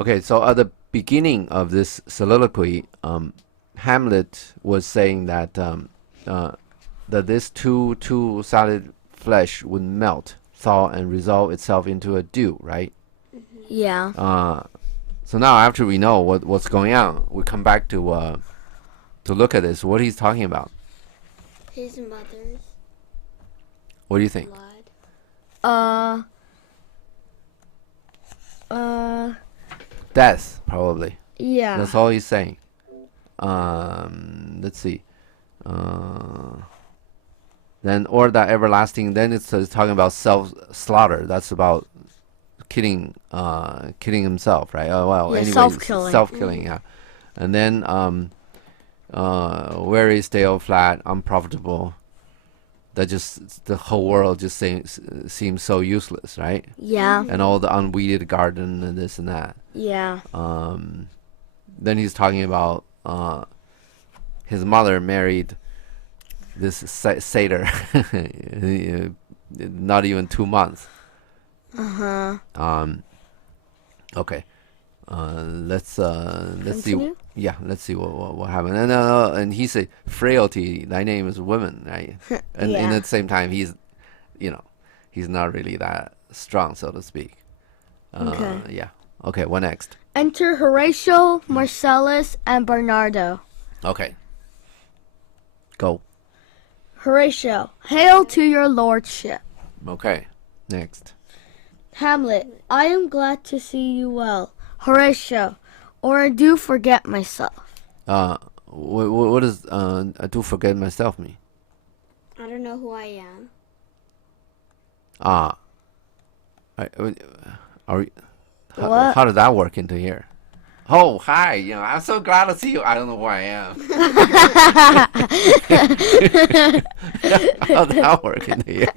Okay, so at the beginning of this soliloquy, Hamlet was saying that that this too solid flesh would melt, thaw, and resolve itself into a dew, right? Yeah. So now after we know what's going on, we come back to look at this. What he's talking about. His mother's What do you think? blood. Death, probably. Yeah. That's all he's saying. Let's see. Then or that everlasting. Then it's talking about self slaughter. That's about killing himself, right? Well, Yeah, anyway, self-killing. self-killing, yeah. And then weary, stale, flat, unprofitable. That just the whole world just seems so useless, right? Yeah. And all the unweeded garden and this and that. Yeah. Then he's talking about his mother married this satyr, not even 2 months. Okay. Let's see. Continue? Yeah, let's see what happened. And he said, "Frailty, thy name is woman," right? And Yeah. at the same time, he's not really that strong, so to speak. Okay. Yeah. Okay. What next? Enter Horatio, Marcellus, and Bernardo. Okay. Go. Horatio, hail to your lordship. Okay. Next. Hamlet, I am glad to see you well. Horatio, or I do forget myself. What does I do forget myself mean? I don't know who I am. Are we, What? how does that work into here? Oh, hi. I'm so glad to see you. I don't know who I am. How does that work into here?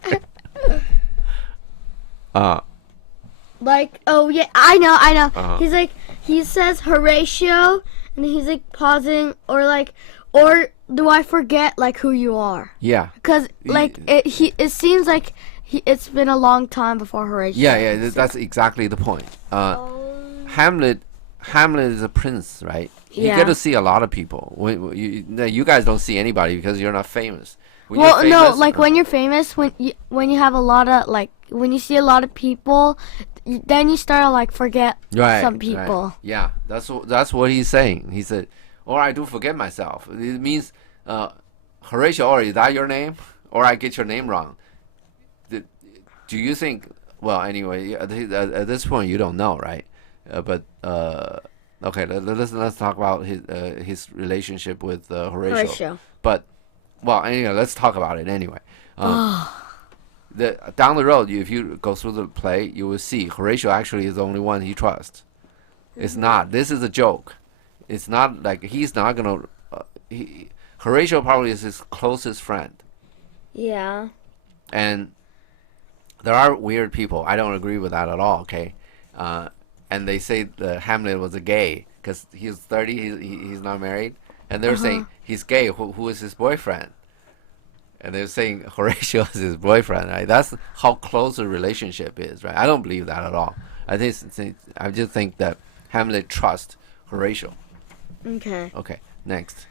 Like, oh yeah, I know. Uh-huh. He's like, he says Horatio, and he's like pausing, or do I forget like who you are? Yeah. Because like it seems like it's been a long time before Horatio. Yeah. That's exactly the point. Hamlet is a prince, right? You Yeah. get to see a lot of people. You guys don't see anybody because you're not famous. When Well, you're no, famous, like when you're famous, when you have a lot of when you see a lot of people, then you start to like forget some people. Right. Yeah, that's what he's saying. He said, "Or I do forget myself." It means, Horatio, or is that your name? Or I get your name wrong. Do you think? Well, anyway, at this point, you don't know, right? But okay, let's talk about his relationship with Horatio. Horatio. But well, anyway, let's talk about it anyway. Down the road, if you go through the play, you will see Horatio actually is the only one he trusts. It's not. This is a joke. It's not like he's not gonna. Horatio probably is his closest friend, Yeah. and there are weird people. I don't agree with that at all. Okay, and they say Hamlet was a gay because he's 30. He's not married, and they're saying he's gay. Who is his boyfriend? And they're saying Horatio is his boyfriend, right? That's how close the relationship is, right? I don't believe that at all. I just think that Hamlet trusts Horatio. Okay. Okay, next.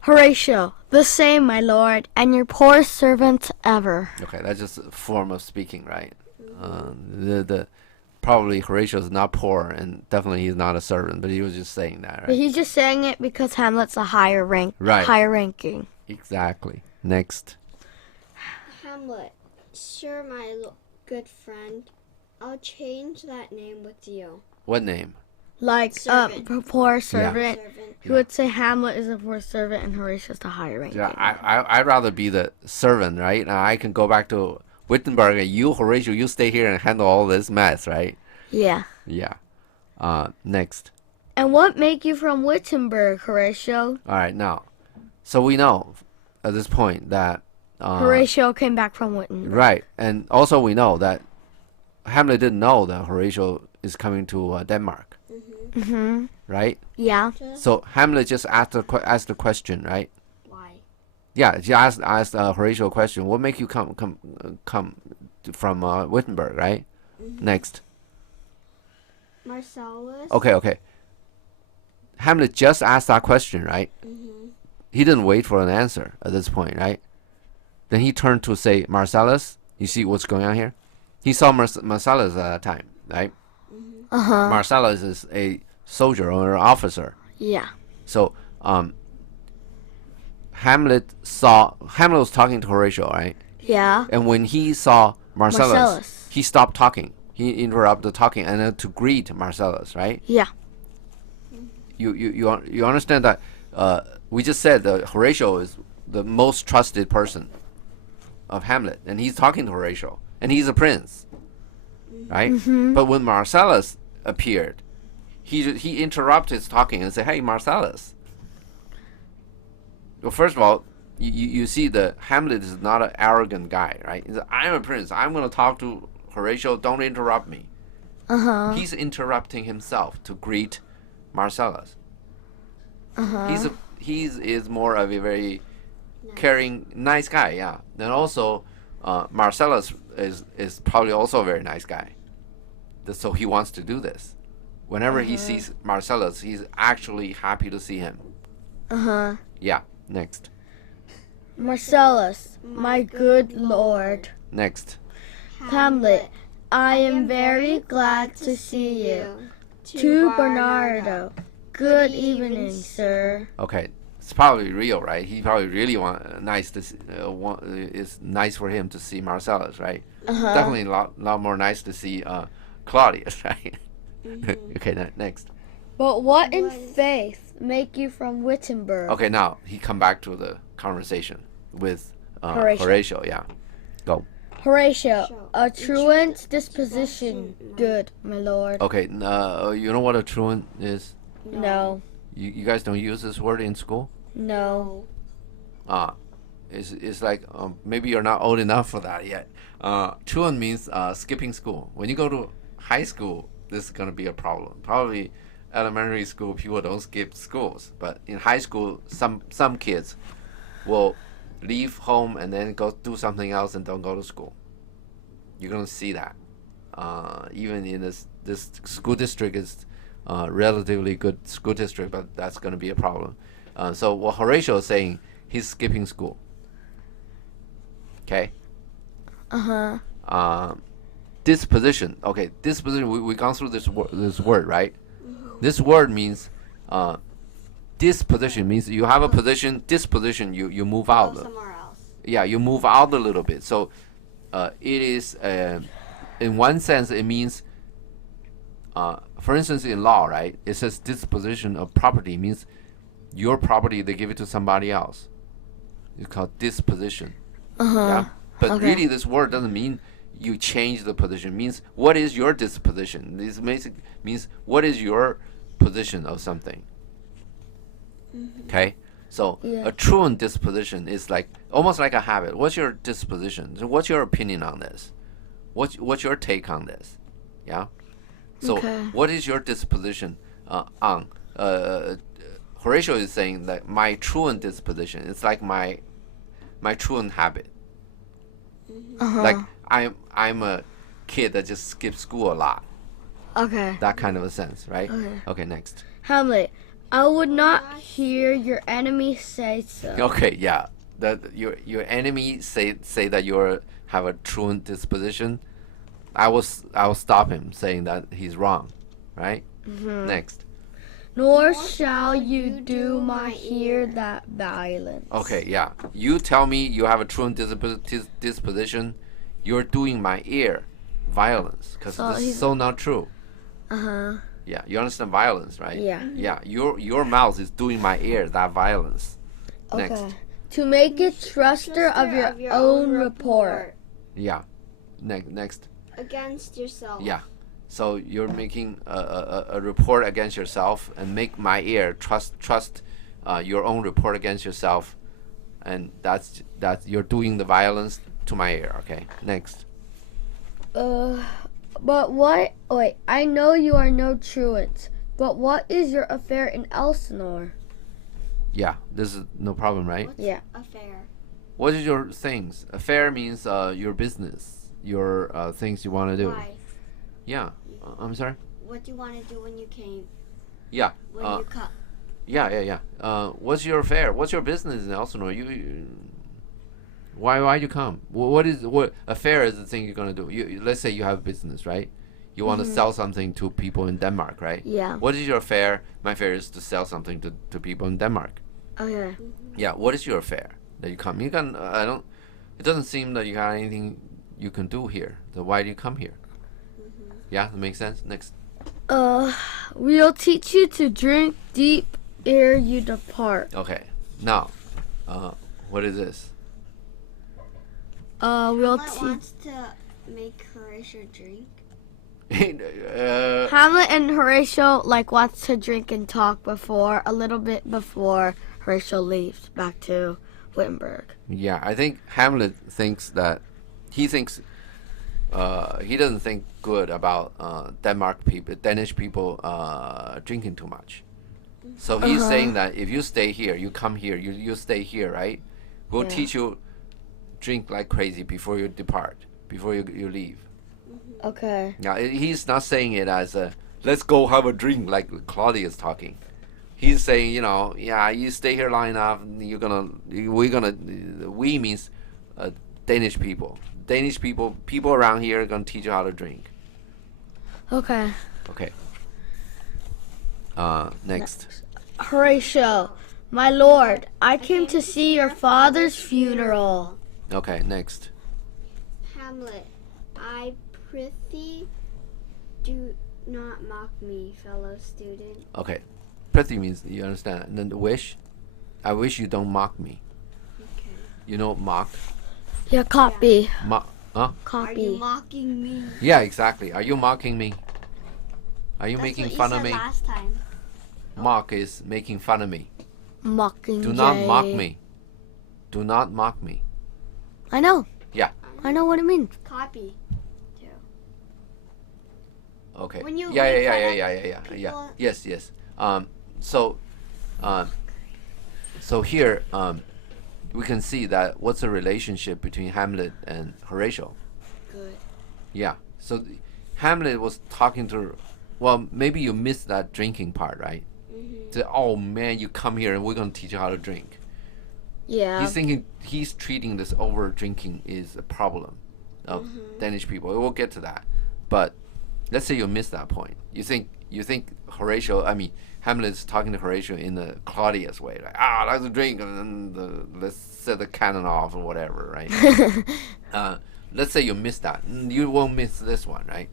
Horatio, the same, my lord, and your poor servant ever. Okay, that's just a form of speaking, right? The probably Horatio is not poor, and definitely he's not a servant, but he was just saying that, But right? he's just saying it because Hamlet's a higher Right. higher ranking. Exactly. Next. Hamlet, sure, my good friend. I'll change that name with you. What name? Like Servant. poor servant. Servant. He would say Hamlet is a poor servant and Horatio's the higher ranking. Yeah, I'd rather be the servant, right? Now I can go back to Wittenberg, and you, Horatio, you stay here and handle all this mess, right? Yeah. Yeah. Next. And what make you from Wittenberg, Horatio? All right, now, so we know at this point that Horatio came back from Wittenberg. right, and also we know that Hamlet didn't know that Horatio is coming to Denmark, Mm-hmm. right? Yeah. So Hamlet just asked the question, right? Why? Yeah, he asked Horatio a question. What make you come from Wittenberg, right? Next. Marcellus. Okay. Hamlet just asked that question, right? He didn't wait for an answer at this point, right? Then he turned to say, Marcellus, you see what's going on here? He saw Marcellus at that time, right? Marcellus is a soldier or an officer. Yeah. So, Hamlet was talking to Horatio, right? Yeah. And when he saw Marcellus, he stopped talking. He interrupted the talking and then to greet Marcellus, right? Yeah. You understand that we just said that Horatio is the most trusted person of Hamlet, and he's talking to Horatio, and he's a prince, right? But when Marcellus appeared, he interrupted his talking and said, "Hey, Marcellus." Well, first of all, you see that Hamlet is not an arrogant guy, right? He said, I'm a prince. I'm going to talk to Horatio. Don't interrupt me. He's interrupting himself to greet Marcellus. He is more of a very caring, nice guy, yeah. And also, Marcellus is probably also a very nice guy. So he wants to do this. Whenever he sees Marcellus, he's actually happy to see him. Yeah, next. Marcellus, my good lord. Next. Hamlet, I am very glad to see you. To Bernardo, good evening, sir. Okay, it's probably real, right? He probably really it's nice for him to see Marcellus, right? Definitely a lot more nice to see Claudius, right? Okay, next. But what in faith make you from Wittenberg? Okay, now he come back to the conversation with Horatio. Horatio. Yeah, go. Horatio, a truant disposition, good, my lord. Okay, you know what a truant is? No. You guys don't use this word in school? No. It's like maybe you're not old enough for that yet. Truant means skipping school. When you go to high school, this is gonna be a problem. Probably elementary school people don't skip schools, but in high school, some kids will leave home and then go do something else and don't go to school. You're gonna see that. Even in this school district is relatively good school district, but that's gonna be a problem. So what Horatio is saying, he's skipping school. Okay. Disposition. Okay, disposition. We gone through this word, right? This word means disposition means you have a position. Disposition, you move out. Somewhere else. Yeah, you move out a little bit. So it is in one sense it means for instance in law, right? It says disposition of property means your property they give it to somebody else. It's called disposition. Yeah, but really this word doesn't mean you change the position. It means what is your disposition? This means what is your position of something. Okay, so a truant disposition is like almost like a habit. What's your disposition? So what's your opinion on this? What's your take on this? Yeah. So what is your disposition on? Horatio is saying that my truant disposition is like my truant habit. Like I'm a kid that just skips school a lot. Okay. That kind of a sense, right? Okay. Okay, next. Hamlet, I would not hear your enemy say so. Okay, yeah. That your enemy say that you have a truant disposition. I will stop him saying that he's wrong, right? Next. Nor shall you do my ear that violence. Okay, yeah. You tell me you have a truant disposition. You're doing my ear violence because this is so not true. Yeah, you understand violence, right? Yeah. Yeah, your mouth is doing my ear that violence. Next. Okay. To make it truster of your own report. Yeah. Next. Against yourself. Yeah. So you're making a report against yourself and make my ear trust your own report against yourself, and that's you're doing the violence to my ear. Okay. Next. But what? Wait, I know you are no truant. But what is your affair in Elsinore? Yeah, this is no problem, right? What's affair? What is your things? Affair means your business, your things you want to do. Life. Yeah. I'm sorry. what do you want to do when you came? Yeah. When you come? Yeah. What's your affair? What's your business in Elsinore? Why you come? What affair is the thing you're gonna do? Let's say you have a business, right? You want to sell something to people in Denmark, right? Yeah. What is your affair? My affair is to sell something to people in Denmark. Okay. Yeah. What is your affair that you come? You can. I don't. It doesn't seem that you got anything you can do here. So why do you come here? Yeah, that makes sense. Next. We'll teach you to drink deep ere you depart. Okay. Now, what is this? We'll Hamlet wants to make Horatio drink. Hamlet and Horatio wants to drink and talk a little bit before Horatio leaves back to Wittenberg. Yeah, I think Hamlet thinks that he doesn't think good about Danish people drinking too much. So he's saying that if you stay here, you come here, you stay here, right? We'll teach you drink like crazy before you depart, before you leave. Okay. Now he's not saying it as a let's go have a drink like Claudia's talking. He's saying, you stay here long enough, we means Danish people. Danish people around here are gonna teach you how to drink. Okay. Okay. Next. Horatio, my lord, I came to see your father's funeral. Okay, next. Hamlet, I prithee, do not mock me, fellow student. Okay. Prithee means, you understand. And then the wish. I wish you don't mock me. Okay. You know mock? Yeah, copy. Huh? Are Copy. you mocking me? Yeah, exactly. Are you mocking me? Are you That's making what you fun said of me? last time. Mock is making fun of me. Mocking. Do not mock me. Do not mock me. I know. Yeah. I know what it means. Copy. Too. Okay. When you Yeah. people- Yes. So here, we can see that what's the relationship between Hamlet and Horatio? Good. Yeah. So Hamlet was talking to, well, maybe you missed that drinking part, right? Say, oh man, you come here and we're gonna teach you how to drink. Yeah. He's treating this over drinking is a problem of Danish people. We'll get to that, but let's say you missed that point. You think Hamlet is talking to Horatio in the Claudius way, like let's drink and then let's set the cannon off or whatever, right? Let's say you missed that, you won't miss this one, right?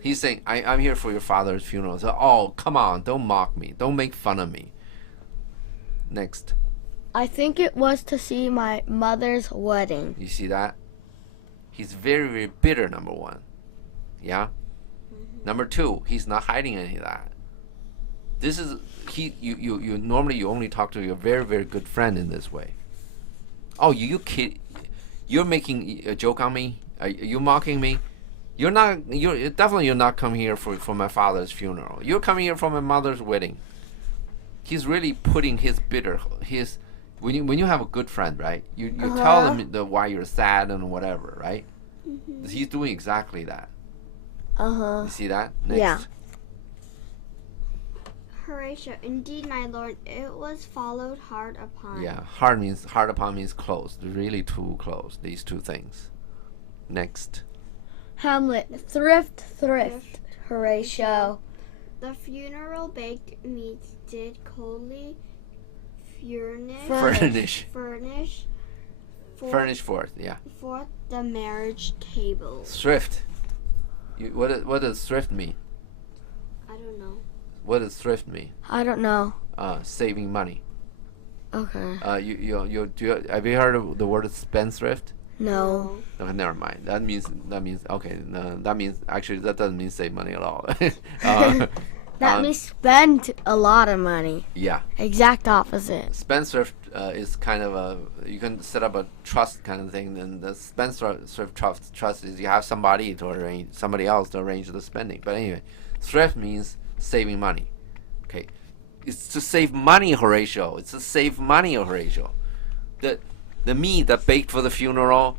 He's saying, I'm here for your father's funeral. So, oh, come on, don't mock me, don't make fun of me. Next. I think it was to see my mother's wedding. You see that? He's very, very bitter, number one. Yeah? Number two, he's not hiding any of that. This is, you normally you only talk to your very, very good friend in this way. Oh, you kid, you're making a joke on me? Are you mocking me? You're definitely not coming here for my father's funeral. You're coming here for my mother's wedding. He's really putting when you have a good friend, right? You tell them why you're sad and whatever, right? He's doing exactly that. You see that? Next. Yeah. Horatio, indeed, my lord, it was followed hard upon. Yeah, hard upon means close. Really too close. These two things. Next. Hamlet, thrift, Horatio. The funeral baked meats did coldly Furnish forth. Yeah. For the marriage table. Thrift. What does thrift mean? I don't know. What does thrift mean? I don't know. Saving money. Okay. Have you heard of the word spendthrift? No. Okay, never mind. That means okay. That means actually that doesn't mean save money at all. That means spend a lot of money. Yeah. Exact opposite. Spendthrift is kind of you can set up a trust kind of thing. And the spendthrift trust is you have somebody else to arrange the spending. But anyway, thrift means saving money. Okay, it's to save money, Horatio. It's to save money, Horatio. The meat that baked for the funeral,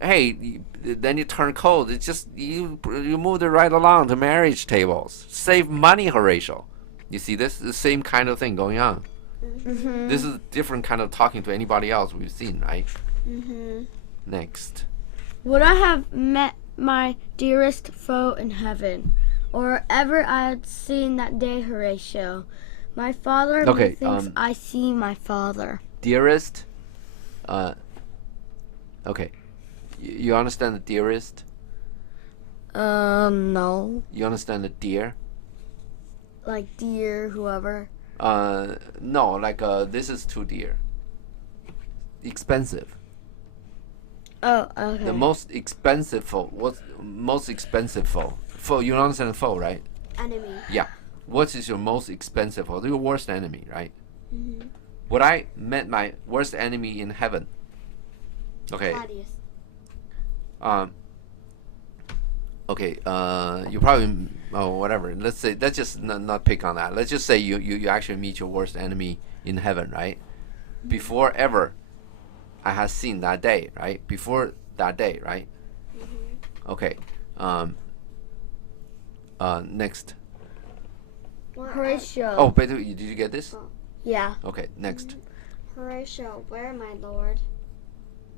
hey, then you turn cold. It's just you moved it right along to marriage tables. Save money, Horatio. You see this? The same kind of thing going on. Mm-hmm. This is different kind of talking to anybody else we've seen, right? Mm-hmm. Next. Would I have met my dearest foe in heaven, or ever I had seen that day, Horatio? My father Okay, methinks I see my father. Dearest. Okay. You understand the dearest? No. You understand the dear? Like dear, whoever. No, like this is too dear. Expensive. Oh, okay. The most expensive foe. What's most expensive foe? Foe, you understand foe, right? Enemy. Yeah. What is your most expensive foe? Your worst enemy, right? Mm-hmm. Would I met my worst enemy in heaven? Okay. Claudius. Okay. You probably whatever. Let's just not pick on that. Let's just say you actually meet your worst enemy in heaven, right? Before ever I have seen that day, right? Before that day, right? Mm-hmm. Okay. Next. Horatio. Oh, but did you get this? Yeah. Okay, next. Horatio, where, my lord?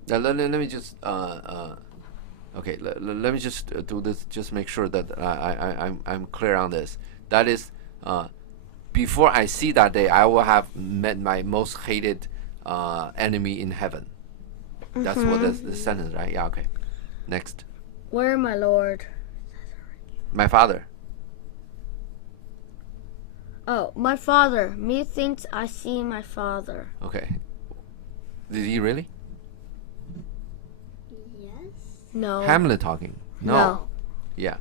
Let me just okay. Let me just do this. Just make sure that I'm clear on this. That is, before I see that day, I will have met my most hated enemy in heaven. That's what that's the sentence, right? Yeah. Okay. Next. Where, my lord? My father. Oh, my father. Methinks I see my father. Okay. Did he really? Yes. No. Hamlet talking. No. Yeah.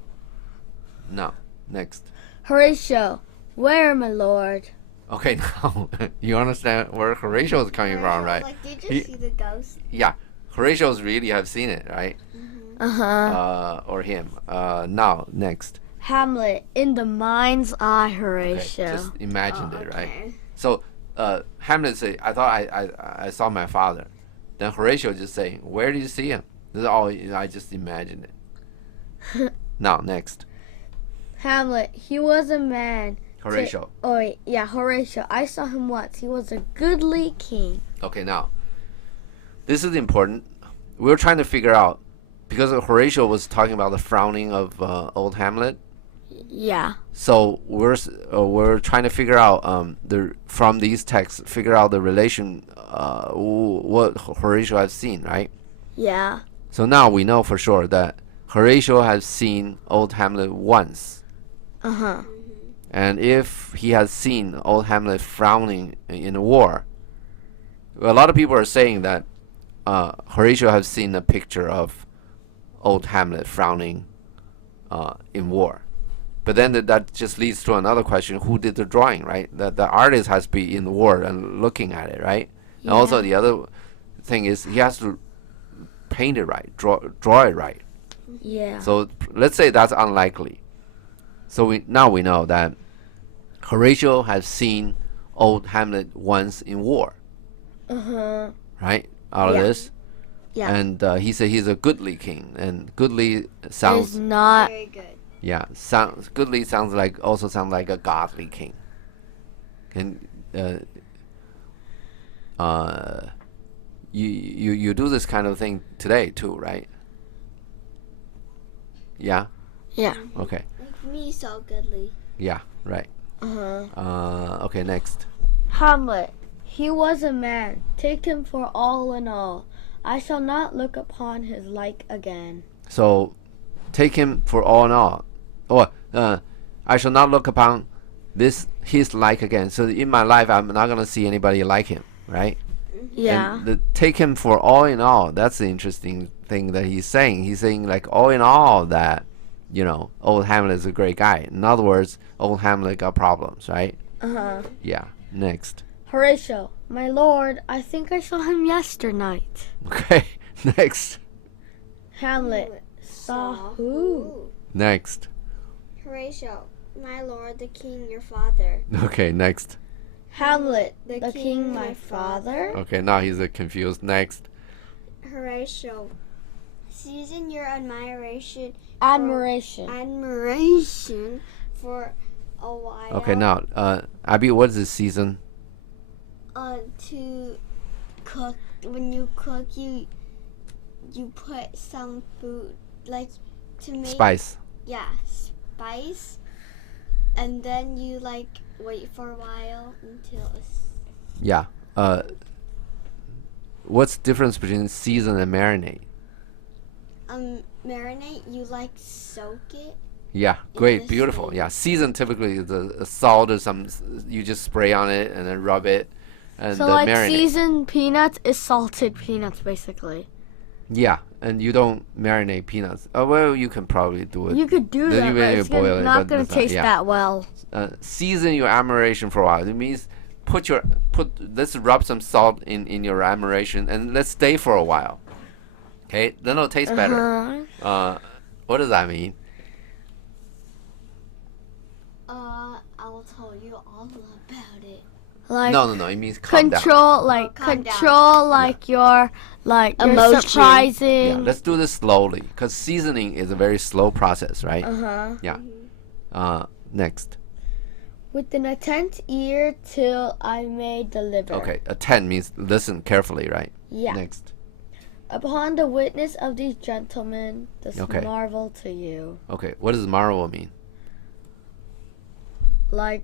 No. Next. Horatio. Where, my lord? Okay, now you understand where Horatio is coming from, right? Like, did you He- see the ghost? Yeah. Horatios really have seen it, right? Uh-huh. Or him. Now, next. Hamlet. In the mind's eye, Okay, Horatio. just imagined it, right? Okay. So, Hamlet say, I thought I saw my father. Then Horatio just say, where did you see him? This is all, I just imagined it. Now, next. Hamlet. He was a man. Horatio. Oh, wait. Yeah, Horatio. I saw him once. He was a goodly king. Okay, now. This is important. We're trying to figure out, because Horatio was talking about the frowning of old Hamlet. Yeah. So we're trying to figure out from these texts, figure out the relation what Horatio has seen, right? Yeah. So now we know for sure that Horatio has seen old Hamlet once, Uh-huh. and if he has seen old Hamlet frowning in a war, a lot of people are saying that Horatio has seen a picture of old Hamlet frowning in war. But then that just leads to another question: who did the drawing, right? The artist has to be in the war and looking at it, right? And also the other thing is he has to paint it right, draw it right. Yeah. So let's say that's unlikely. So we know that Horatio has seen old Hamlet once in war, Uh-huh. right? Out of Yeah. this, Yeah. and he said he's a goodly king, and goodly It's sounds not. Very good. goodly sounds like a godly king. And you do this kind of thing today too, right? Yeah. Yeah. Okay. Like me, so goodly. Yeah. Right. Uh-huh. Okay. Next. Hamlet. He was a man. Take him for all in all. I shall not look upon his like again. So, take him for all in all. Or I shall not look upon his like again. So in my life, I'm not gonna see anybody like him, right? Yeah. And take him for all in all. That's the interesting thing that he's saying. He's saying like all in all that, old Hamlet is a great guy. In other words, old Hamlet got problems, right? Uh-huh. Yeah. Next. Horatio. My lord, I think I saw him yesternight. Okay. Next. Hamlet. Saw who? Next. Horatio, my lord, the king, your father. Okay. Next. Hamlet. The king, my father. Okay. Now he's confused. Next. Horatio, season your admiration for a while. Okay, now, Abby, what is the season? To cook. When you cook, you put some food, like to make Spice. Yeah, spice, and then you like wait for a while until it's Yeah. What's the difference between season and marinate? marinate. You like soak it. Yeah, In great, this beautiful. thing. Yeah, season typically is a salt or some. You just spray on it and then rub it, and So the like marinate. seasoned peanuts is salted peanuts basically. Yeah, and you don't marinate peanuts. Oh well, you can probably do it. You could do Then that, you but may it's boil it, not but gonna it's not- taste yeah. that well. Season your admiration for a while. It means let's rub some salt in your admiration and let's stay for a while. Okay, then it'll taste better. What does that mean? I'll tell you all about it. Like No. It means calm down. Calm down. control, like your Emotion. your surprising. Yeah, let's do this slowly because seasoning is a very slow process, right? Yeah. Next. Within a 10th year till I may deliver. Okay, attend means listen carefully, right? Yeah. Next. Upon the witness of these gentlemen, this Okay. marvel to you. Okay, what does marvel mean? Like,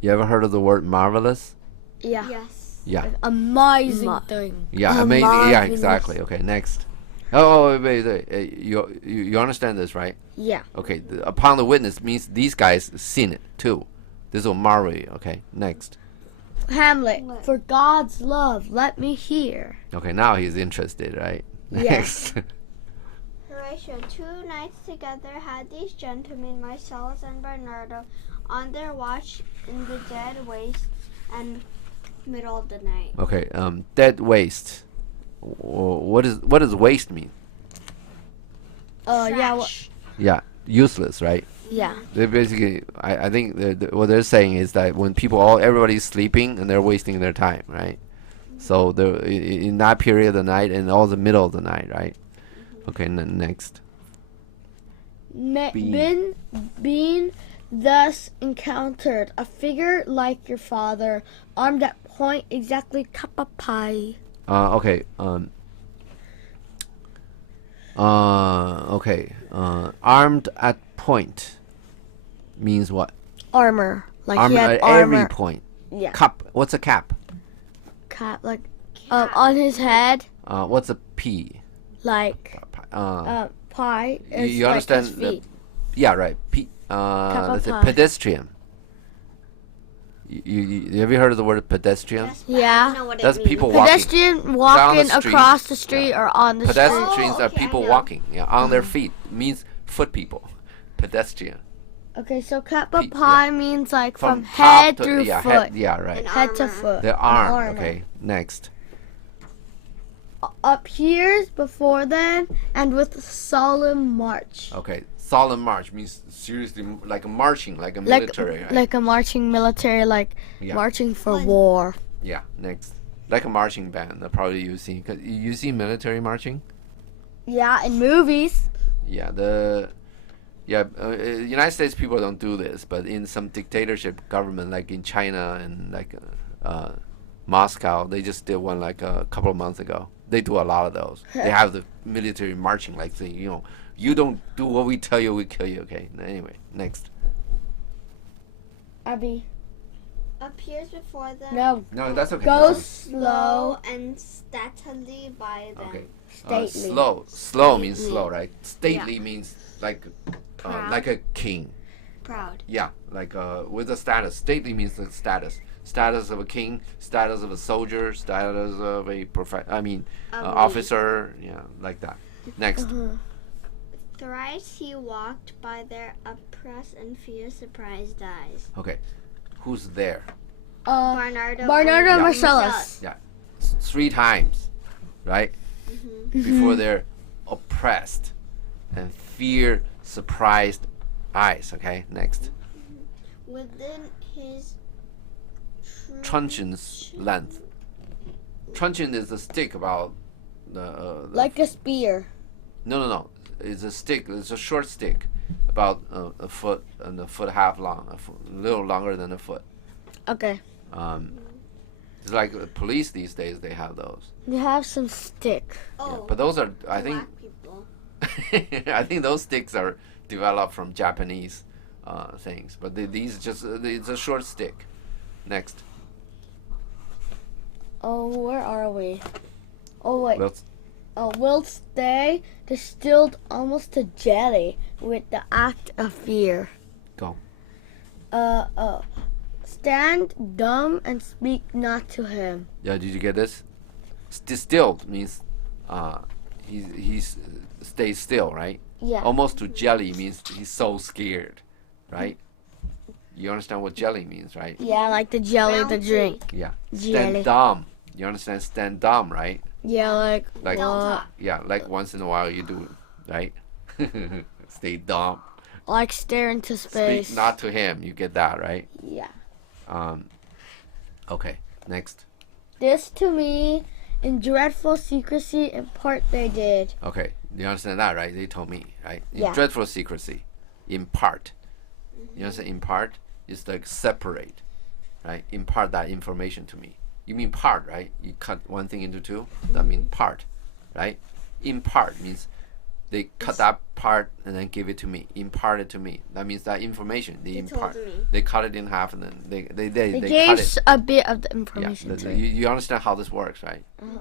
You ever heard of the word marvelous? yeah. Yes. Yeah. Amazing thing. Yeah, amazing. Yeah, exactly. Okay, next. Wait. You understand this, right? Yeah. Okay, upon the witness means these guys seen it too. This will marvel you. Okay, next. Hamlet, What? for God's love, let me hear. Okay, now he's interested, right? Yes. Next. Horatio, 2 nights together had these gentlemen, Marcellus and Bernardo, on their watch in the dead waste and middle of the night. Okay, dead waste. What does waste mean? Yeah. Trash. Yeah, useless, right? Yeah. They basically, I think what they're saying is that when everybody's sleeping and they're wasting their time, right? So they're in that period of the night and all the middle of the night, right? Okay, next. Being thus encountered a figure like your father, armed at point exactly cup of pie. Okay. Okay. Armed at point means what? Armor. Like Armed he had at armor. every point. Yeah. Cap. What's a cap? Cap, like Cap. on his head, What's a P? like pie. Is you like understand? his feet. Yeah, right. P. of Let's say pie. pedestrian. You have you heard of the word pedestrian? Yes, but Yeah. I don't know what That's it means. people walking. Pedestrian walking street. across the street or on the street. Pedestrians Oh, are okay, I people know. walking, on their feet. Means foot people. Pedestrian. Okay, so cup of Pe- pie means like from top head to- through yeah, foot. Head, yeah, right. And Head to armor. foot. The arm. armor. Okay, next. Appears before them and with solemn march. Okay, solemn march means seriously like a marching, like a Like, military. Right? like a marching military, like Yeah. marching for Like- war. Yeah, next. Like a marching band. Probably you see. Cause you see military marching. Yeah, in movies. Yeah, United States people don't do this, but in some dictatorship government, like in China and like Moscow, they just did one like a couple of months ago. They do a lot of those. They have the military marching, like saying, you don't do what we tell you, we kill you. Okay. Anyway, next. Abby. Appears before them. No, No, that's okay. go that's slow. and stately by them. okay. Stately. Slow means Stately. slow, right? Stately means like a king. Proud. Yeah, like with a status. Stately means the status. Status of a king, status of a soldier, status of a officer. Yeah, like that. Next. Thrice he walked by their oppressed and fear surprised eyes. Okay, who's there? Bernardo Bernardo and Marcellus. 3 times, right? Mm-hmm. Before they're oppressed and fear surprised eyes. Okay, next. Within his Truncheon's length. Truncheon is a stick about the Like a spear. No. It's a stick. It's a short stick, about a foot and a foot half long, a little longer than a foot. Okay. It's like police these days. They have those. They have some stick. Oh, But those are, I think, black people. I think those sticks are developed from Japanese things. But these just, it's a short stick. Next. Oh, where are we? Oh, wait. Let's, Whilst they distilled almost to jelly with the act of fear. go. Stand dumb and speak not to him. Yeah, did you get this? Distilled means he's stays still, right? Yeah. Almost to jelly means he's so scared, right? You understand what jelly means, right? Yeah, like the jelly, the Brown drink. Yeah. Jelly. Stand dumb. You understand stand dumb, right? Yeah, like Like Don't what? talk. yeah, like once in a while you do it, right? Stay dumb. Like stare into space. Speak not to him. You get that, right? Yeah. Okay. Next. This to me, in dreadful secrecy, in part they did. Okay. You understand that, right? They told me, right? In Yeah. dreadful secrecy, in part. You understand? In part is like separate, right? Impart that information to me. You mean part, right? You cut one thing into two. That means part, right? In part means they cut that part and then give it to me. Impart it to me. That means that information they impart. told me. They cut it in half and then they They cut gave it. a bit of the Yeah. information to You understand how this works, right? Uh-huh.